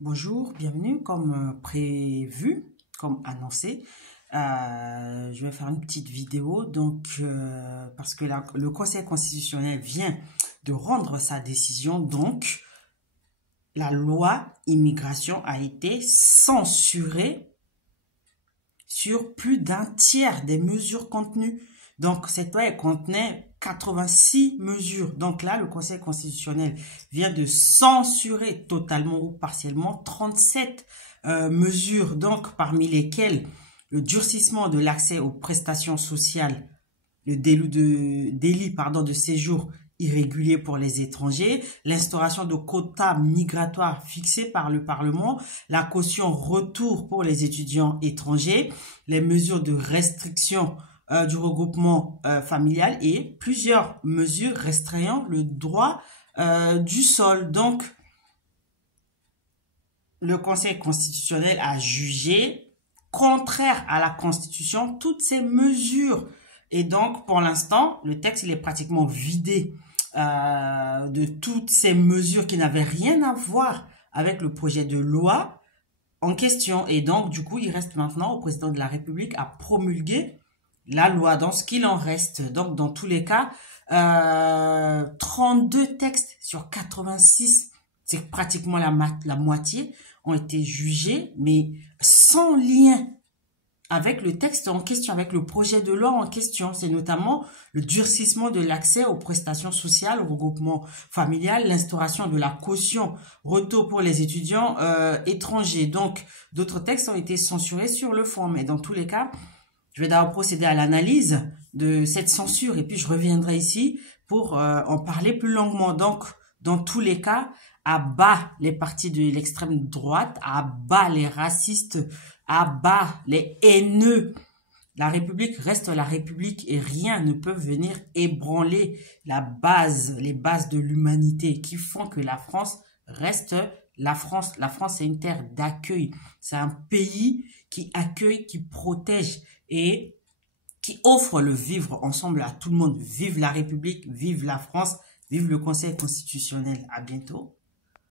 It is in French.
Bonjour, bienvenue. Comme prévu, comme annoncé, je vais faire une petite vidéo. Parce que le Conseil constitutionnel vient de rendre sa décision. Donc, la loi immigration a été censurée sur plus d'un tiers des mesures contenues. Donc, cette loi, elle contenait 86 mesures. Donc là, le Conseil constitutionnel vient de censurer totalement ou partiellement 37 mesures, donc parmi lesquelles le durcissement de l'accès aux prestations sociales, le délit de séjour irrégulier pour les étrangers, l'instauration de quotas migratoires fixés par le Parlement, la caution retour pour les étudiants étrangers, les mesures de restriction du regroupement familial et plusieurs mesures restreignant le droit du sol. Donc, le Conseil constitutionnel a jugé contraire à la Constitution toutes ces mesures. Et donc, pour l'instant, le texte il est pratiquement vidé de toutes ces mesures qui n'avaient rien à voir avec le projet de loi en question. Et donc, du coup, il reste maintenant au président de la République à promulguer la loi dans ce qu'il en reste. Donc, dans tous les cas, 32 textes sur 86, c'est pratiquement la moitié, ont été jugés, mais sans lien avec le texte en question, avec le projet de loi en question. C'est notamment le durcissement de l'accès aux prestations sociales, au regroupement familial, l'instauration de la caution retour pour les étudiants étrangers. Donc, d'autres textes ont été censurés sur le fond. Mais dans tous les cas, je vais d'abord procéder à l'analyse de cette censure et puis je reviendrai ici pour en parler plus longuement. Donc, dans tous les cas, à bas les partis de l'extrême droite, à bas les racistes, à bas les haineux. La République reste la République et rien ne peut venir ébranler les bases de l'humanité qui font que la France reste la France. La France est une terre d'accueil. C'est un pays qui accueille, qui protège et qui offre le vivre ensemble à tout le monde. Vive la République, vive la France, vive le Conseil constitutionnel. À bientôt.